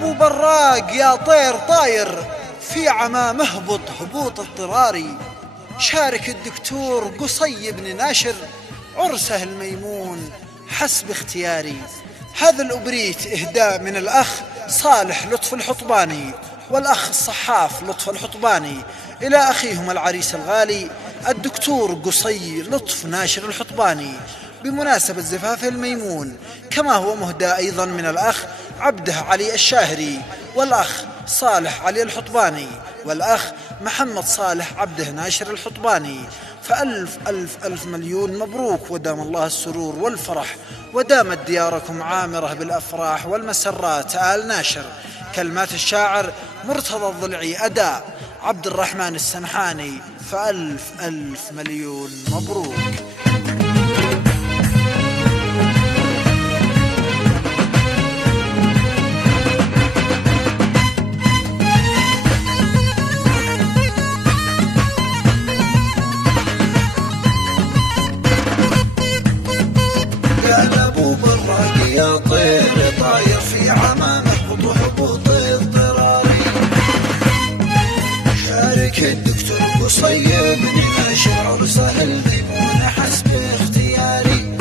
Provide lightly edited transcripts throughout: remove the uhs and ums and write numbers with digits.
أبو براق يا طير طاير في عمام اهبط هبوط اضطراري، شارك الدكتور قصي بن ناشر عرسه الميمون حسب اختياري. هذا الأبريت إهداء من الأخ صالح لطف الحطباني والأخ الصحاف لطف الحطباني إلى أخيهم العريس الغالي الدكتور قصي لطف ناشر الحطباني بمناسبة زفاف الميمون، كما هو مهدى أيضا من الأخ عبده علي الشاهري والأخ صالح علي الحطباني والأخ محمد صالح عبده ناشر الحطباني. فألف ألف ألف مليون مبروك، ودام الله السرور والفرح، ودامت دياركم عامرة بالأفراح والمسرات آل ناشر. كلمات الشاعر مرتضى الضلعي، أداء عبد الرحمن السمحاني. فألف ألف مليون مبروك. قال أبو براق يا طير طاير في عمامه هبوط اضطراري، شارك الدكتور قصي بن ناشر عرسه الميمون حسب اختياري،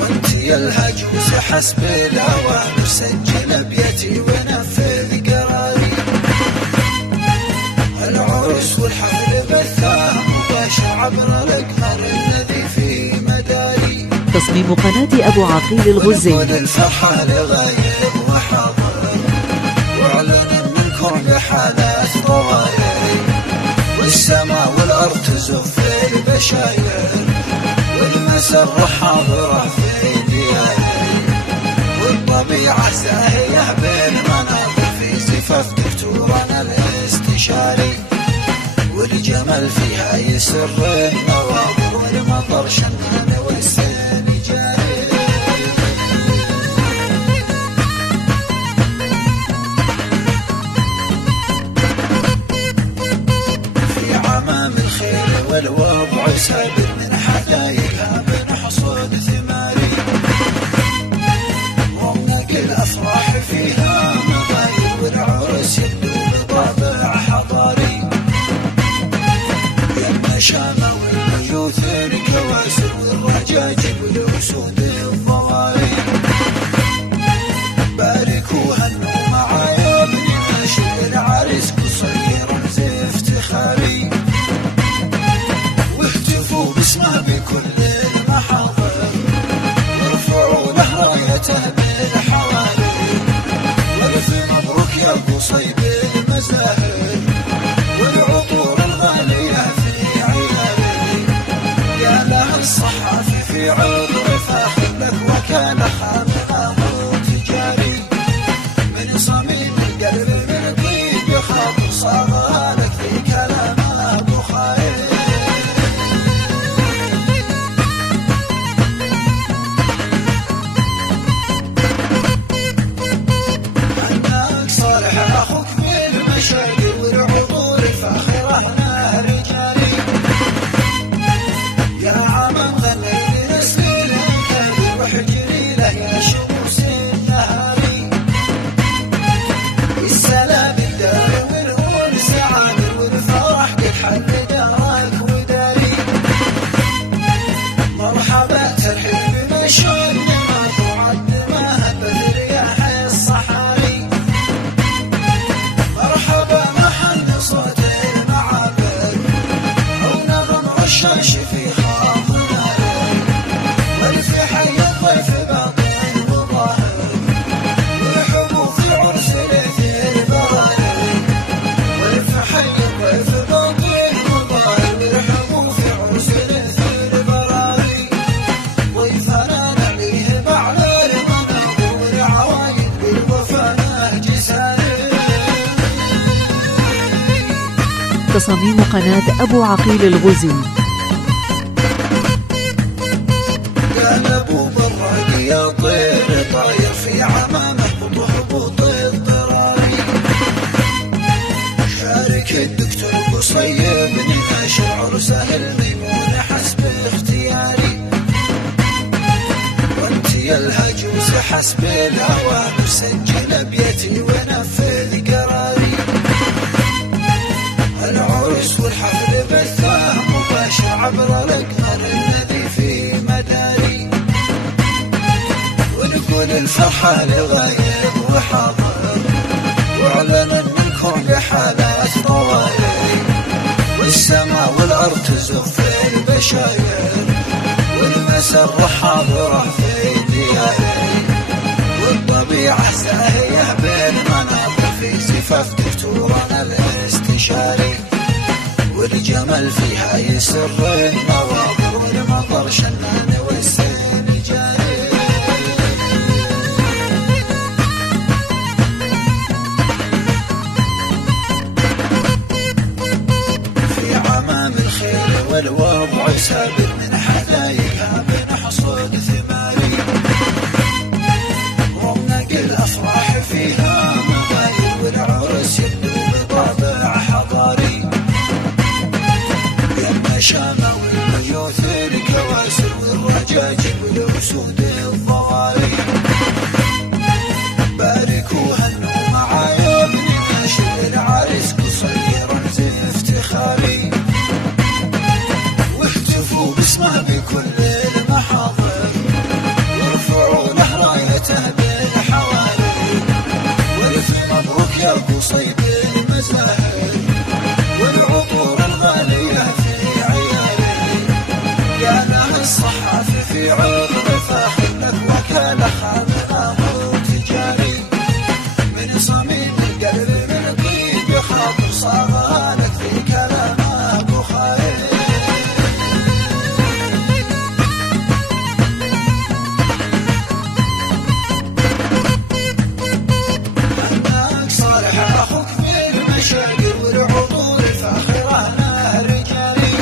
وانت يا الهجوس حسب الأوامر سجل بيتي ونفذ قراري. العرس والحفل بثاه مباشر عبر الأقمار الذي في مداري. تصميم قناة أبو عقيل الغزي. الفرحة لغايب وحاضر، واعلن منكم بحالات ضوايري، والسماء والأرض تزف البشاير، والمسر حاضرة في دياري، والطبيعة زاهية بالمناظر في زفاف دكتورنا الاستشاري، والجمال فيها يسر النواظر، والمطر شنان والسيل جاري. في عمام الخير والوضع سابر، من حدايقها بنحصد ثماري، ومناقي الأفراح فيها مغايب، والعرس يبدو بطابع حضاري، الشامة والبيوت الكواسر والرجاجب والأسود الضواري، باركوا هنوا معايا ابن ناشر العريس قصي رمز افتخاري، واهتفوا باسمه بكل المحاضر، وارفعوا له رايته بالحوالي، والف مبروك يا قصي بالمزاهر، والعطور الغالية الصحافي في عطر فاخر لك، وكان خامنا تجاري، من صميم القلب من طيب خاطر صار لك في كلامه بخاري. عنك صالح اخوك بالمشاعر، والعطور فاخره نهر جاري، يا عمام غني لنسل الكبير، واحجري له يا شموس النهاري، السلام الدار والأنس عامر، والفرح قد حل دارك وداري، مرحبا ترحب بمشون ما تعد ما هبت رياح الصحاري، مرحبا محن صوت المعابر، أو نغم رشاش في خاطرنا، والفي حي الضيف باطن وظاهر، والحبوب في عرس ليث البراري، والفي حي الضيف باطن وظاهر، والحبوب في عرس ليث البراري، ضيفنا نعليه بعلى المناظر، والعوايد بالوفا نهج ساري. تصاميم قناة أبو عقيل الغزي. قال أبو براق يا طير طاير في عمامه هبوط اضطراري، شارك الدكتور قصي بن ناشر عرسه الميمون حسب اختياري، وانت زي الهجوس حسب الهوى مسجل بيتي ونفذ قراري. العرس والحفل بثاه مباشر عبر الأقمر الذي في مداري. ونقول الفرحة للغايب وحاضر واعلن ان الكون بحالات طوارئ. والسماء والارض تزف البشاير والمسر حاضرة في دياري. والطبيعة ساهية بالمناظر في زفاف دكتورنا الاستشاري. والجمال فيها يسر النواظر والمطر شنان والسيل جاري. في عمام الخير والوضع سابق من حدايقها بنحصد ثماري. ورونق الافراح فيها مغايب والعرس يبدو بطابع حضاري. الشامة والبيوت الكواسر والرجاجب والأسود الضواري. باركوا هنوا معايا ابن ناشر العريس قصير رمز افتخاري. واهتفوا باسمه بكل المحاضر وارفعوا له رايته بالحوالي. والف مبروك يا قصيد المزاهر والعطور الغالية الصحة في عطر فاخر لك وكالة خاطئة تجاري. من صميم القلب من طيب خاطر صار لك في كلامه بخاري. أنك صالح أخوك في المشاقر والعطور فاخرة نهر جاري.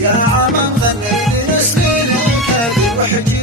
يا عمام ظني لنسلين الكاذب وحجي